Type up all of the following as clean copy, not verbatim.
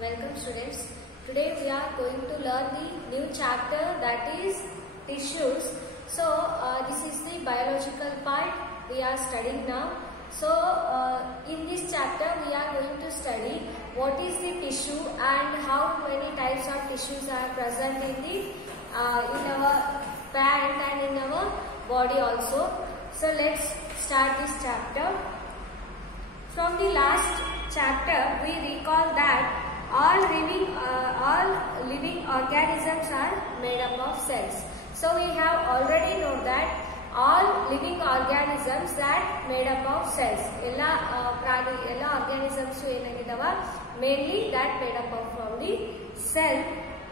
Welcome students. Today we are going to learn the new chapter, that is tissues. So this is the biological part we are studying now. So in this chapter we are going to study what is the tissue and how many types of tissues are present in our plant and in our body also. So let's start this chapter. From the last chapter we recall that all living organisms are made up of cells. So we have already known that all living organisms are made up of cells. All organisms mainly that made up of from the cell.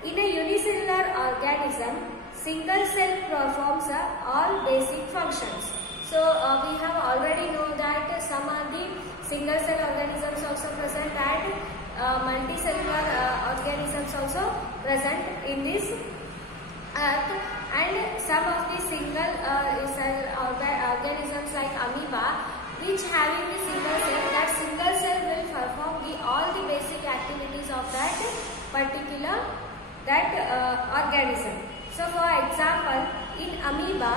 In a unicellular organism, single cell performs all basic functions. So we have already known that some are the single cell organisms also present and multicellular organisms also present in this earth, and some of the single cell organisms like amoeba, which having the single cell, that single cell will perform all the basic activities of that particular organism. So for example, in amoeba,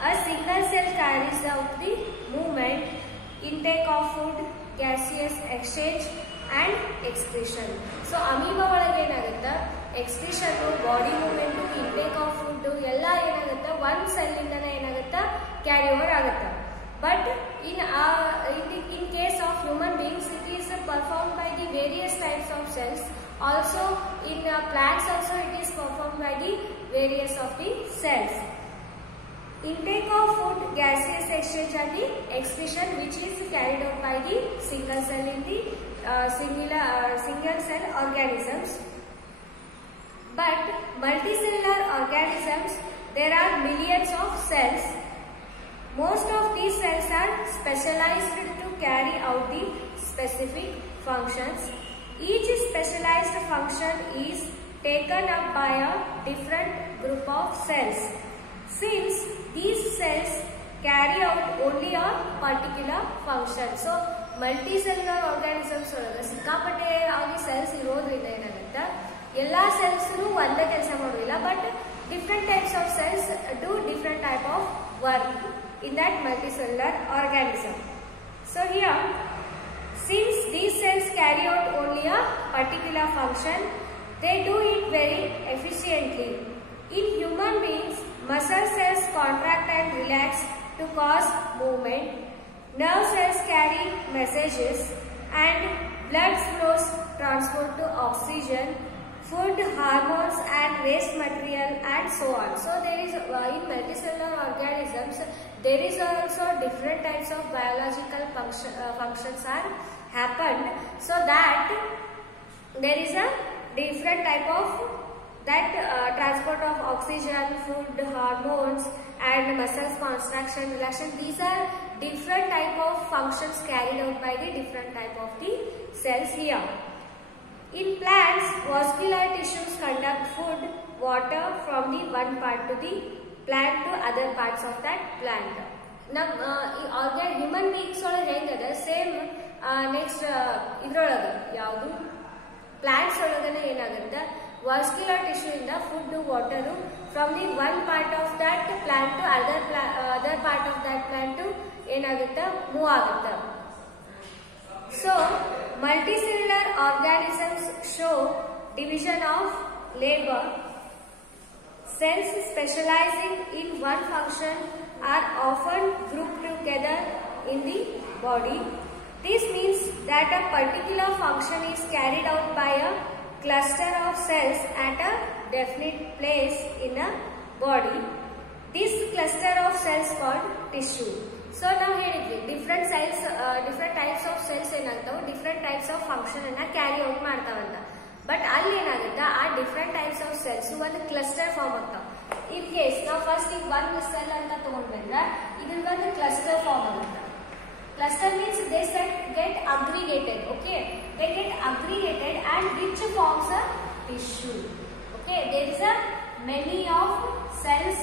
a single cell carries out the movement, intake of food, gaseous exchange and excretion. So amoeba ಒಳಗೆ ಏನಾಗುತ್ತೆ, excretion, body movement, intake of food ಎಲ್ಲ ಏನಾಗುತ್ತೆ one cell ಇಂದನೇ ಏನಾಗುತ್ತೆ carry over ಆಗುತ್ತೆ. But in case of human beings, it is performed by the various types of cells. Also in plants also it is performed by the various of the cells. Intake of food, gaseous exchange and the excretion, which is carried out by the single cell in the single cell organisms. But multicellular organisms, there are millions of cells. Most of these cells are specialized to carry out the specific functions. Each specialized function is taken up by a different group of cells. Since these cells carry out only a particular function. So multicellular organisms ಸಿಕ್ಕಾಪಟ್ಟೆ ಆಗಿ cells ಇರೋದ್ರಿಂದ ಏನಾಗುತ್ತೆ, ಎಲ್ಲಾ cells ಒಂದೇ ಕೆಲಸ ಮಾಡೋದಿಲ್ಲ, but different types of cells do different type of work in that multicellular organism. So here, since these cells carry out only a particular function, they do it very efficiently. In human beings, muscle cells contract and relax to cause movement. Nerve cells carry messages and blood flows transport to oxygen, food, hormones and waste material and so on. So there is in multicellular organisms, there is also different types of biological functions are happened, so that there is a different type of transport of oxygen, food, hormones and muscles contraction, relaxation. These are different type of functions carried out by the different type of the cells here. In plants, vascular tissues conduct food, water from the one part to the plant to other parts of that plant. Now, human beings are same next yaudu plants vascular tissue in the food, water from the one part of that plant to other part of that plant to move agutta. So multicellular organisms show division of labor. Cells specializing in one function are often grouped together in the body. This means that a particular function is carried out by a cluster of cells at a definite place in a body. This cluster of cells called tissue. So now here different cells, different types of cells different types of function carry out ಮಾಡ್ತಾವಂತ. But ಅಲ್ಲಿ ಏನಾಗುತ್ತೆ, ಆ different types of cells ಒಂದು cluster form ಆಗ್ತಾವ. In case ನಾವು first one cell ಅಂತ ತಗೊಂಡ್ಬಂದ್ರೆ ಇದನ್ನ ಒಂದು cluster form ಆಗುತ್ತೆ. Cluster means they get aggregated, okay? They get aggregated and which forms a tissue. Okay, there is a many of cells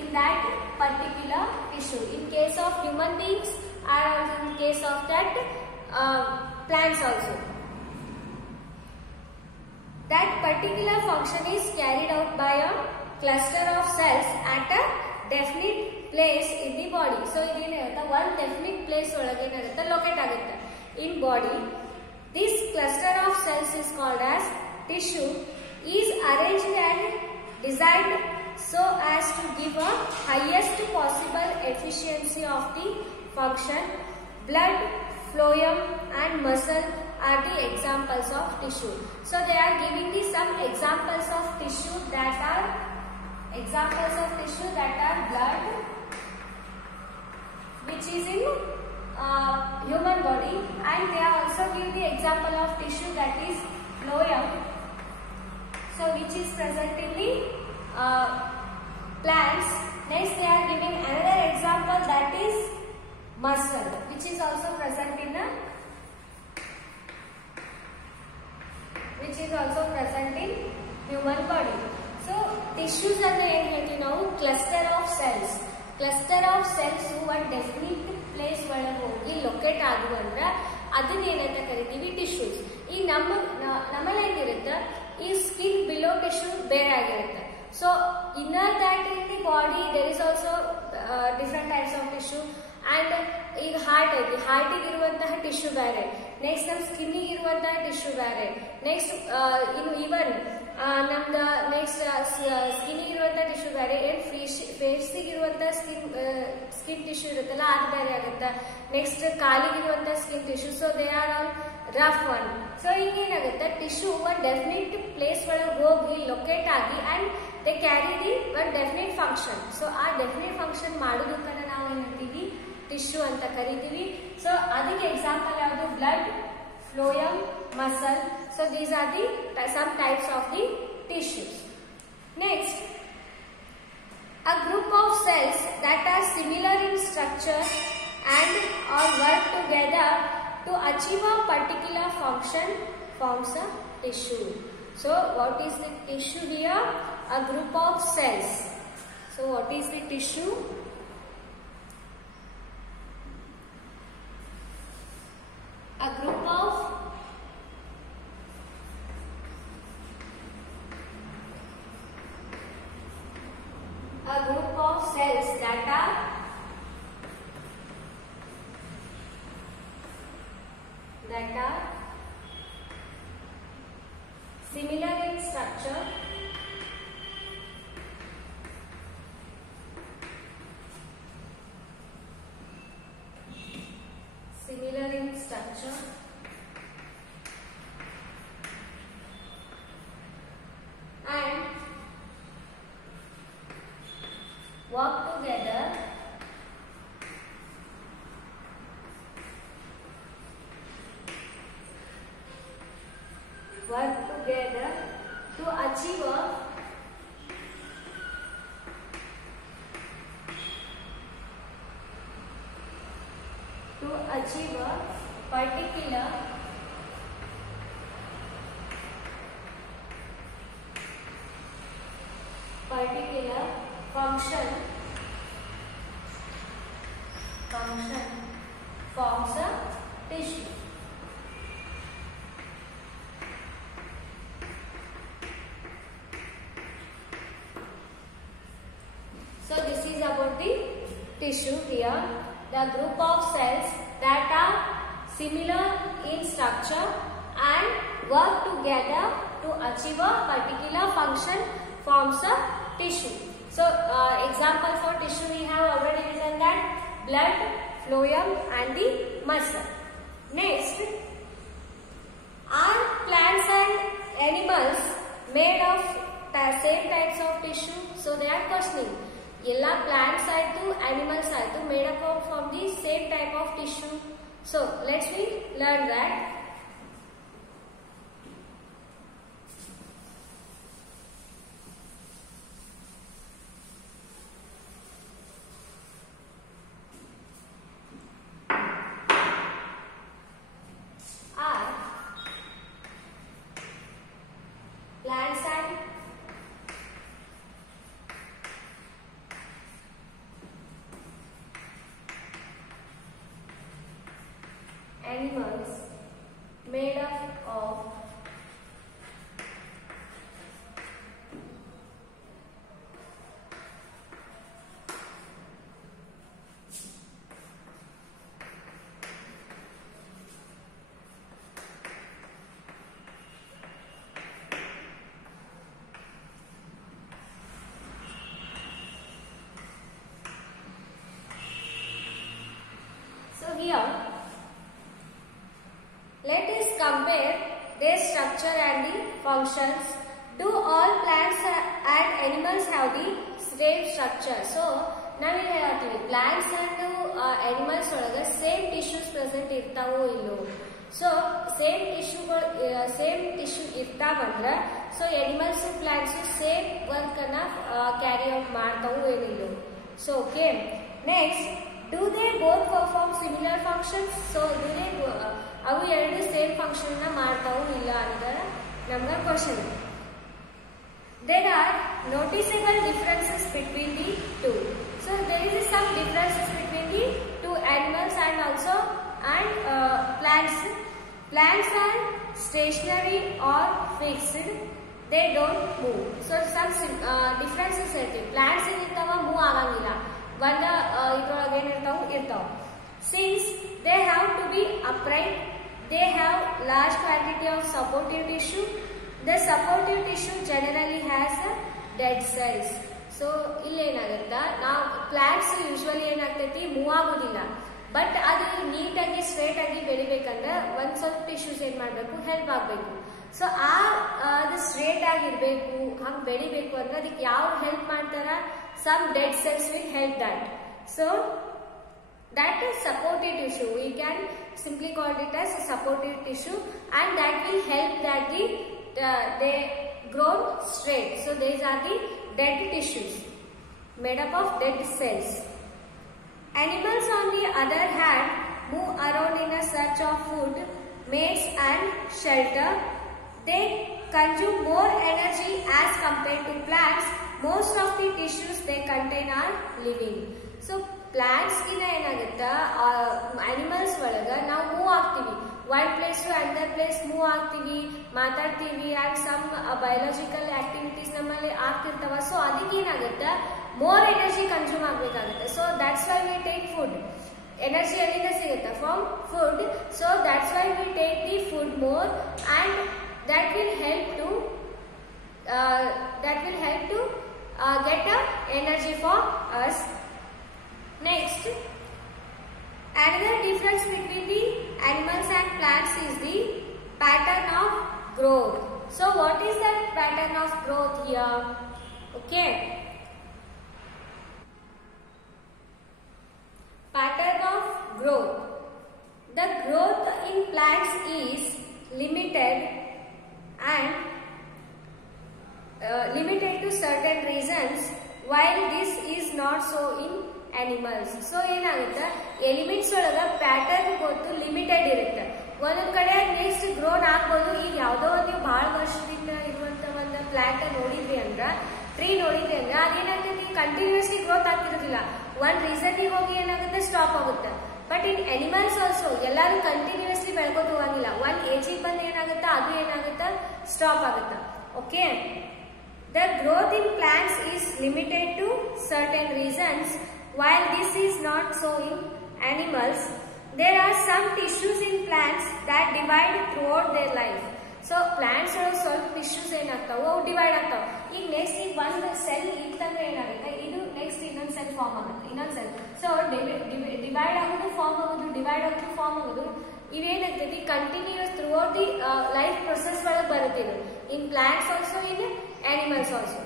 in that particular tissue. In case of human beings and in case of that plants also. that particular function is carried out by a cluster of cells at a definite place in the body. So iದೇನಾಗುತ್ತೆ one definite place ಒಳಗೆ ಏನಾಗುತ್ತೆ locate ಆಗುತ್ತೆ in body. This cluster of cells is called as tissue, is arranged and designed so as to give a highest possible efficiency of the function. Blood, phloem and muscle are the examples of tissue. So they are giving me some examples of tissue that are blood, which is in human body, and they are also give the example of tissue that is phloem, so which is present in the plants. Next they are giving another example that is muscle, which is also present in human body. So tissues anna ಏನು ಹೇಳ್ತೀವಿ ನಾವು cluster of cells. Cluster of cells ಒಂದು definite place ಒಳಗೆ ಹೋಗಿ locate ಆಗುವ ಅಂದ್ರೆ ಅದನ್ನ ಏನಂತ ಕರಿತೀವಿ ಟಿಶ್ಯೂಸ್. ಈ ನಮ್ಮಲ್ಲಿ ಏನಿರುತ್ತೆ ಈ ಸ್ಕಿನ್ ಬಿಲೋ ಟಿಶ್ಯೂ ಬೇರೆ ಆಗಿರುತ್ತೆ. So inner that in the body there is also different types of tissue. And ಈಗ ಹಾರ್ಟ್ ಐತಿ, ಹಾರ್ಟಿಗೆ ಇರುವಂತಹ ಟಿಶ್ಯೂ ಬೇರೆ, ನೆಕ್ಸ್ಟ್ ನಮ್ಮ ಸ್ಕಿನ್ನಿಗೆ ಇರುವಂತಹ ಟಿಶ್ಯೂ ಬೇರೆ, ನೆಕ್ಸ್ಟ್ ಇನ್ನು ಈವನ್ ನಮ್ದು ನೆಕ್ಸ್ಟ್ ಸ್ಕಿನ್ನಿಗೆ ಇರುವಂತಹ ಟಿಶ್ಯೂ ಬೇರೆ, ಏನ್ ಫೇಸಿಗೆ ಇರುವಂತಹ ಸ್ಕಿನ್ ಟಿಶ್ಯೂ ಇರುತ್ತಲ್ಲ ಅದು ಬೇರೆ ಆಗುತ್ತೆ. ನೆಕ್ಸ್ಟ್ ಕಾಲಿಗೆ ಇರುವಂತಹ skin tissue, so they are all rough one. So ಹಿಂಗೇನಾಗುತ್ತೆ ಟಿಶ್ಯೂ ಒಂದು ಡೆಫಿನಿಟ್ ಪ್ಲೇಸ್ ಒಳಗೆ ಹೋಗಿ ಲೊಕೇಟ್ ಆಗಿ ಅಂಡ್ ದೇ ಕ್ಯಾರಿ ದಿ ಒಂದು ಡೆಫಿನಿಟ್ ಫಂಕ್ಷನ್. ಸೊ ಆ ಡೆಫಿನಿಟ್ ಫಂಕ್ಷನ್ ಮಾಡೋದಕ್ಕನ್ನ ನಾವು ಏನಂತೀವಿ ಟಿಶ್ಯೂ ಅಂತ ಕರಿತೀವಿ. ಸೊ ಅದಕ್ಕೆ ಎಕ್ಸಾಂಪಲ್ ಯಾವುದು blood, phloem, muscle. So these are the some types of the tissues. Next, a group of cells that are similar in structure and or work together to achieve a particular function forms a tissue. So what is the tissue here? A group of cells. So what is the tissue? A group of cells that are similar in structure and work together to achieve a particular function forms a tissue. So this is about the tissue here. The group of cells that are similar in structure and work together to achieve a particular function forms a tissue. So example for tissue we have already written that blood, phloem and the muscle. Next, are plants and animals made of same types of tissue? So they are questioning. Ella plants aitu, animals aitu made up from the same type of tissue. So let's learn that. Plants and animals made up of Let us compare their structure and the functions. Do all plants and animals have the same structure? So, now we have plants and animals same tissues present irtavo illo. So, same tissue irtavandre, so animals and plants same work carry out ಮಾಡ್ತಾವು ಏನಿಲ್ಲ. So, okay. Next, do they both perform similar functions? So, do they ಅವು ಎರಡು same function ಮಾಡ್ತಾವು ಇಲ್ಲ ಅಂತ ನಮ್ಗ question. There are noticeable differences between the two. So there is some differences between the two animals and also plants. Plants are stationary or fixed. They don't move. So some differences irtave. Plants irtava move agangilla. One idrolage irtavu. Since they have to be upright, they have large quantity of supportive tissue. The supportive tissue generally has dead cells. So, ಇಲ್ಲಿ ಏನಾಗುತ್ತಾ ನಾವು plants usually ಏನಾಗ್ತೈತಿ move ಆಗೋದಿಲ್ಲ. But ಅದು ನೀಟಾಗಿ straight ಆಗಿ ಬೆಳಿಬೇಕಂದ್ರೆ ಒಂದ್ ಸ್ವಲ್ಪ tissues ಏನ್ ಮಾಡ್ಬೇಕು, ಹೆಲ್ಪ್ ಆಗ್ಬೇಕು. ಸೊ ಅದು ಸ್ಟ್ರೇಟ್ ಆಗಿರ್ಬೇಕು, ಹಂಗ್ ಬೆಳಿಬೇಕು ಅಂದ್ರೆ ಅದಕ್ಕೆ ಯಾವ ಹೆಲ್ಪ್ ಮಾಡ್ತಾರ, some dead cells will help that. So that is supportive tissue. We can simply call it as supportive tissue, and that will help that they grow straight. So these are the dead tissues made up of dead cells. Animals on the other hand move around in a search of food, mates and shelter. They consume more energy as compared to plants. Most of the tissues they contain are living. So plants ಗಿನ ಏನಾಗುತ್ತಾ animals ಒಳಗ ನಾವು move ಆಗ್ತೀವಿ, one place to another place move ಆಗ್ತೀವಿ, ಮಾತಾಡ್ತೀವಿ and some biological activities ನಮ್ಮಲ್ಲಿ ಆಗ್ತಿರ್ತಾವ. So ಅದಕ್ಕೆ ಏನಾಗುತ್ತೆ, ಮೋರ್ ಎನರ್ಜಿ ಕನ್ಸ್ಯೂಮ್ ಆಗ್ಬೇಕಾಗುತ್ತೆ. So that's why we take food. Energy ಎಲ್ಲಿಂದ ಸಿಗುತ್ತೆ, from food. So that's why we take the food more and that will help to get energy for us. Next, another difference between the animals and plants is the pattern of growth. So what is that pattern of growth here? Okay, pattern of growth. The growth in plants is limited and limited to certain reasons, while this is not so in animals. So ಏನಾಗುತ್ತೆ, elements ಒಳಗ pattern ಗೊತ್ತು limited ಇರುತ್ತೆ. ಒಂದೊಂದ್ ಕಡೆ next grown ಆಗ್ಬೋದು. ಈಗ ಯಾವ್ದೋ ನೀವು ಬಹಳ ವರ್ಷದಿಂದ ಇರುವಂತ ಒಂದು ಪ್ಲಾಂಟ್ ನೋಡಿದ್ವಿ ಅಂದ್ರ, ಟ್ರೀ ನೋಡಿದ್ವಿ ಅಂದ್ರೆ ಅದೇನಾಗ್ತದೆ, ಕಂಟಿನ್ಯೂಸ್ಲಿ ಗ್ರೋತ್ ಆಗ್ತಿರೋದಿಲ್ಲ. ಒಂದ್ ರೀಸನ್ ಹೋಗಿ ಏನಾಗುತ್ತೆ, ಸ್ಟಾಪ್ ಆಗುತ್ತೆ. ಬಟ್ ಇನ್ ಅನಿಮಲ್ಸ್ ಆಲ್ಸೋ ಎಲ್ಲರೂ ಕಂಟಿನ್ಯೂಸ್ಲಿ ಬೆಳ್ಕೋತ ಹೋಗಂಗಿಲ್ಲ. ಒಂದ್ ಏಜಿಗೆ ಬಂದು ಏನಾಗುತ್ತೆ, ಅದು ಏನಾಗುತ್ತೆ, ಸ್ಟಾಪ್ ಆಗುತ್ತೆ. Okay, the growth in plants is limited to certain reasons, while this is not so in animals. There are some tissues in plants that divide throughout their life. So plants ಒಳಗೆ ಸ್ವಲ್ಪ tissues ಏನಾಗ್ತಾವ, ಅವು divide ಆಗ್ತಾವ. ಈಗ next ಈಗ ಒಂದು cell ಇತ್ತಂದ್ರೆ ಏನಾಗುತ್ತೆ, ಇದು ನೆಕ್ಸ್ಟ್ ಇನ್ನೊಂದು ಸೆಲ್ ಫಾರ್ಮ್ ಆಗುತ್ತೆ, ಇನ್ನೊಂದು ಸೆಲ್. ಸೊ ಡಿವೈಡ್ ಆಗೋದು, ಫಾರ್ಮ್ ಆಗೋದು, ಡಿವೈಡ್ ಆಗೋದು, ಫಾರ್ಮ್ ಆಗೋದು, ಇವೇನಾಗ್ತೈತಿ continues throughout the life process ಒಳಗೆ ಬರುತ್ತೆ. In plants also, in animals also.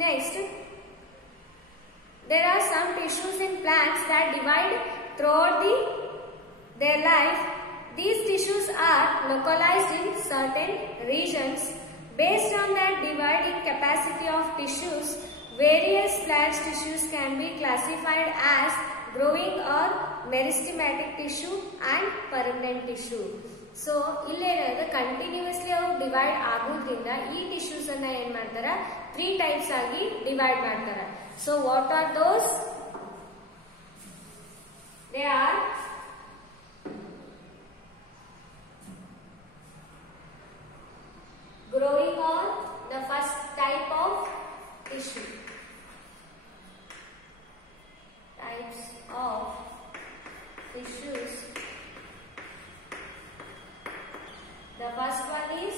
Next, there are some tissues in plants that divide throughout their life. These tissues are localized in certain regions. Based on that dividing capacity of tissues, various plant tissues can be classified as growing or meristematic tissue and permanent tissue. So ಇಲ್ಲೇನಾದ್ರೆ continuously ಅವು divide ಆಗೋದ್ರಿಂದ ಈ tissues ಅನ್ನ ಏನ್ ಮಾಡ್ತಾರ, 3 types ಆಗಿ divide ಮಾಡ್ತಾರ. So what are those? They are growing on the first type of tissue. Types of tissues. The first one is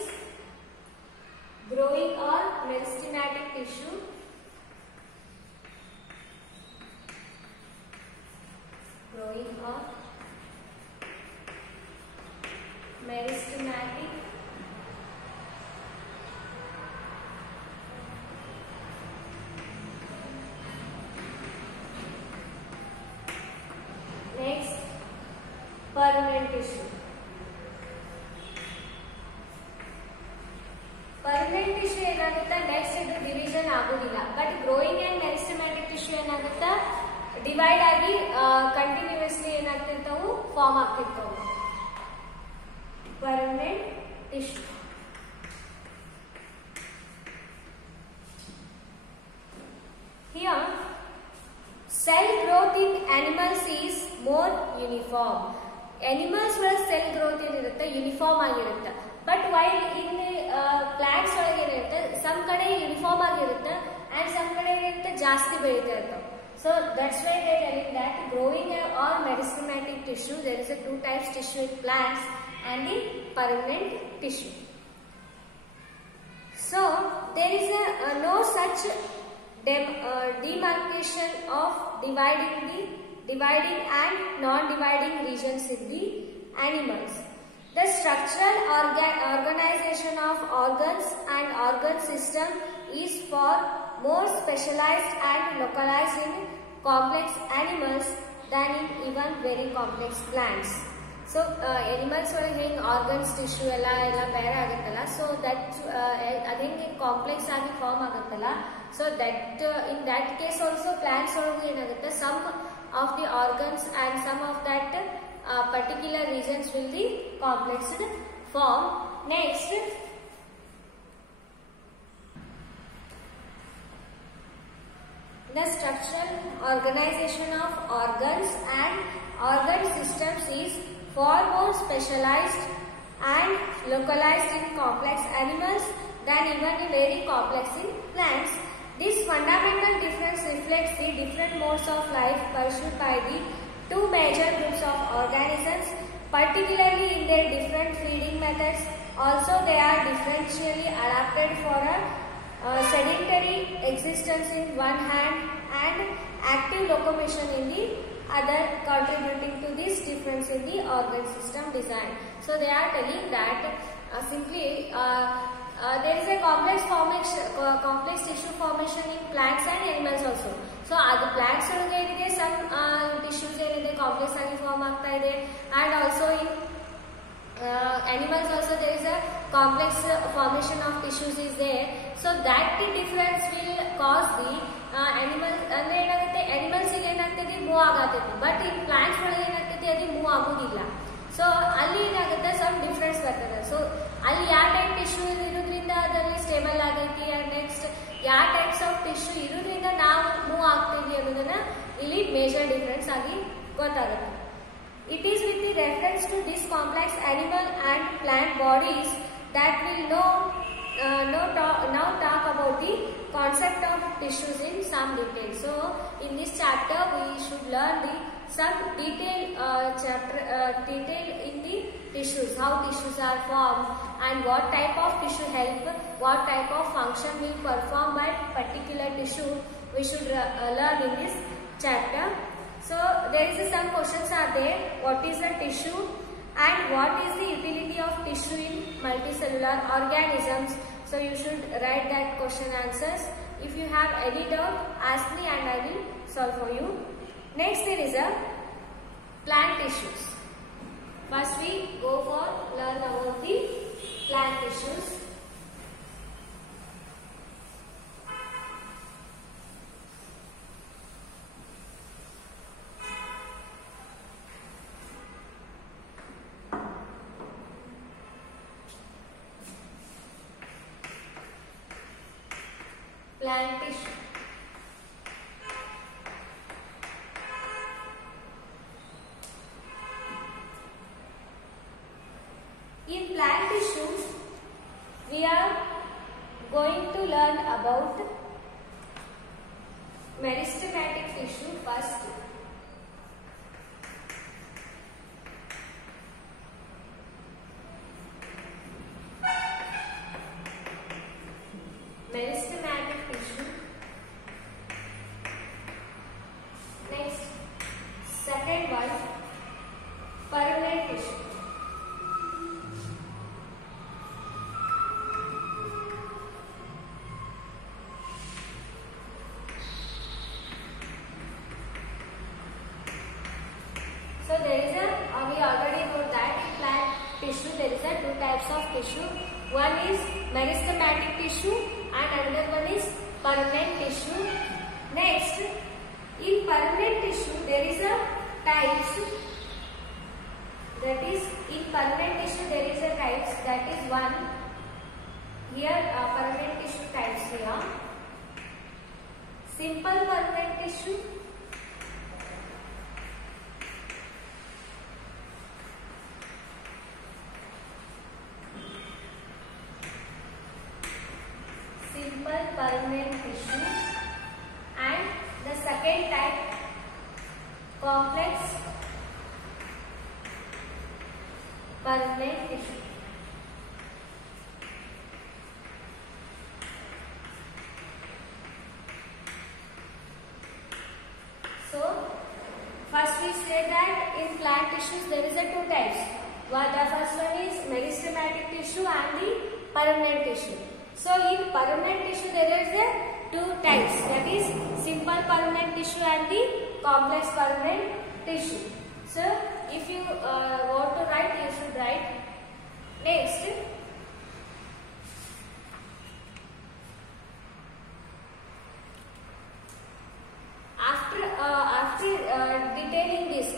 growing or meristematic tissue. Growing or meristematic next permanent tissue. Permanent tissue ಏನಾಗುತ್ತೆ next ಇದು division ಆಗೋದಿಲ್ಲ, but growing and meristematic tissue ಏನಾಗುತ್ತೆ divide ಆಗಿ continuously ಏನಾಗ್ತಿರ್ತಾವು form ಆಗ್ತಿರ್ತಾವು. Permanent tissue here cell growth in animals is more uniform. Animals ಒಳಗೆ cell growth ಏನಿರುತ್ತೆ uniform ಆಗಿರುತ್ತೆ, ಬಟ್ ವೈಲ್ ಇನ್ ಪ್ಲಾಂಟ್ಸ್ ಒಳಗೆ ಏನಿರುತ್ತೆ ಸಮ್ ಕಡೆ ಯೂನಿಫಾರ್ಮ್ ಆಗಿರುತ್ತೆ ಅಂಡ್ ಸಮ್ ಕಡೆ ಏನಿರುತ್ತೆ ಜಾಸ್ತಿ ಬೆಳೀತಾ ಇರ್ತವೆ. So that's why they are telling that growing or meristematic tissue, there is a two types tissue in plants and the permanent tissue. So there is no such demarcation of dividing and non-dividing regions in the animals. The structural organization of organs and organ system is for more specialized and localized in complex animals than in even very complex plants. So animals ಒಳಗೆ organs tissue ಎಲ್ಲ ಬೇರೆ ಆಗುತ್ತಲ್ಲ, so that ಅದೇ complex ಆಗಿ form ಆಗುತ್ತಲ್ಲ, so that in that case also plants ಒಳಗೆ ಏನಾಗುತ್ತೆ some of the organs and some of that particular regions will be complexed form. Next, the structural organization of organs and organ systems is far more specialized and localized in complex animals than even very complex in plants. This fundamental difference reflects the different modes of life pursued by the two major groups of organisms, particularly in their different feeding methods. Also, they are differentially adapted for a sedentary existence in one hand and active locomotion in the other, contributing to this difference in the organ system design. So they are telling that simply there is a complex tissue formation in plants and animals also. So the plants ಒಳಗೆ ಏನಿದೆ some tissues ಏನಿದೆ complex ಆಗಿ form ಆಗ್ತಾ ಇದೆ, and also in animals also there is a complex formation of tissues is there. So that difference will cause the animal ಅಂದ್ರೆ ಏನಾಗುತ್ತೆ animals ಗೆ ಏನಾಗ್ತದೆ ಮೂವ್ ಆಗತೈತಿ, ಬಟ್ in plants ಒಳಗೆ ಏನಾಗ್ತದೆ ಅದು ಮೂವ್ ಆಗೋದಿಲ್ಲ. ಸೊ ಅಲ್ಲಿ ಏನಾಗುತ್ತೆ ಸಮ್ ಡಿಫರೆನ್ಸ್ ಬರ್ತದೆ. ಸೊ ಅಲ್ಲಿ ಯಾವ ಟೈಪ್ ಟಿಶ್ಯೂ ಇರೋದ್ರಿಂದ ಅದರಲ್ಲಿ ಸ್ಟೇಬಲ್ ಆಗೈತಿ, ಅಂಡ್ ನೆಕ್ಸ್ಟ್ ಯಾವ ಟೈಪ್ಸ್ ಆಫ್ ಟಿಶ್ಯೂ ಇರೋದ್ರಿಂದ ನಾವು ಮೂವ್ ಆಗ್ತೀವಿ ಅನ್ನೋದನ್ನ ಇಲ್ಲಿ ಮೇಜರ್ ಡಿಫರೆನ್ಸ್ ಆಗಿ ಗೊತ್ತಾಗುತ್ತೆ. It is with the reference to this complex animal and plant bodies that we now talk about the concept of tissues in some detail. So in this chapter we should learn some detail in the tissues, how tissues are formed and what type of tissue help, what type of function will perform by particular tissue. We should learn in this chapter. So there is some questions are there. What is a tissue and what is the utility of tissue in multicellular organisms? So you should write that question answers. If you have any doubt, ask me and I will solve for you. Next there is a plant tissues. First we go for learn about the plant tissues. Plant tissue. In plant tissue, we are going to learn about meristematic tissue first. Meristematic tissue. Next, second one, permanent tissue. tissue. There is a two types of tissue. One is meristematic tissue and another one is permanent tissue. Next, in permanent tissue there is a types. That is, in permanent tissue there is a types. That is one. Here permanent tissue types here. Simple permanent tissue. Simple permanent tissue. And the second type, complex permanent tissue. So, first we say that in plant tissues there is a two types. The first one is meristematic tissue and the permanent tissue. So, in permanent tissue there is a two types. That is simple permanent tissue and the complex permanent tissue. So, if you want to write, you should write. Next, after detailing this,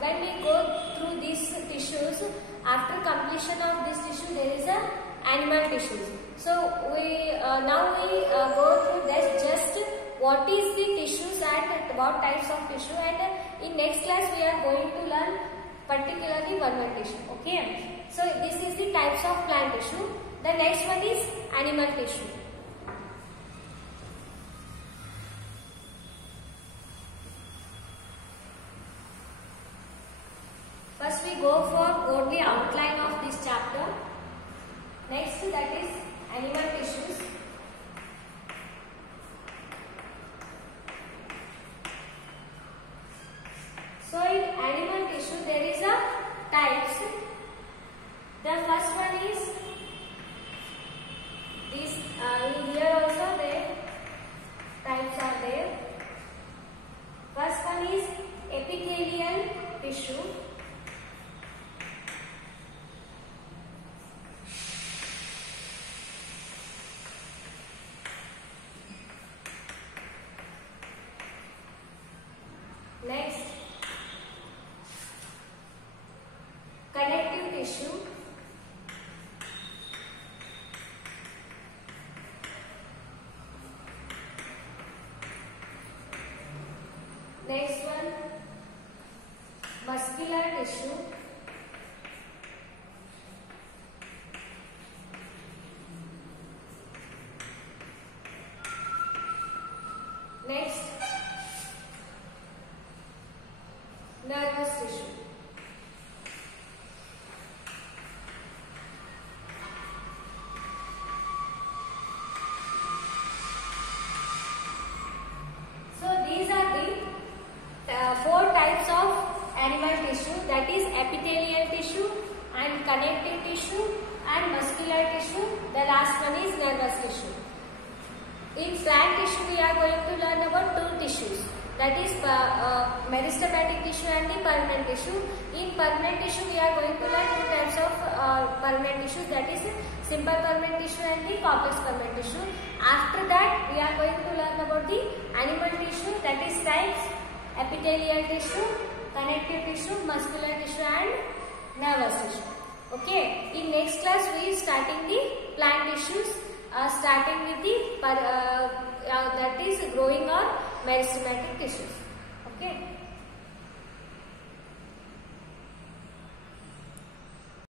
when we go through these tissues, after completion of this tissue, there is a animal tissues. So we now we go through this just what is the tissues and what types of tissue, and in next class we are going to learn particularly one tissue. Okay. So this is the types of plant tissue. The next one is animal tissue. First we go for only outline of this chapter. Next, that is animal tissues. So in animal tissue there is a types. The first one is this. Here also there types are there. First one is epithelial tissue. Next, connective tissue. Next one, muscular tissue. Next, nervous tissue. So these are the four types of animal tissue, that is epithelial tissue and connective tissue and muscular tissue. The last one is nervous tissue. In plant tissue we are going to learn about two tissues. That is meristematic tissue and the permanent tissue. In permanent tissue we are going to learn two types of permanent tissues, that is simple permanent tissue and the complex permanent tissue. After that we are going to learn about the animal tissue, that is types epithelial tissue, connective tissue, muscular tissue and nervous tissue. Okay. In next class we are starting the plant tissues, starting with the that is growing or meristematic tissues. Okay.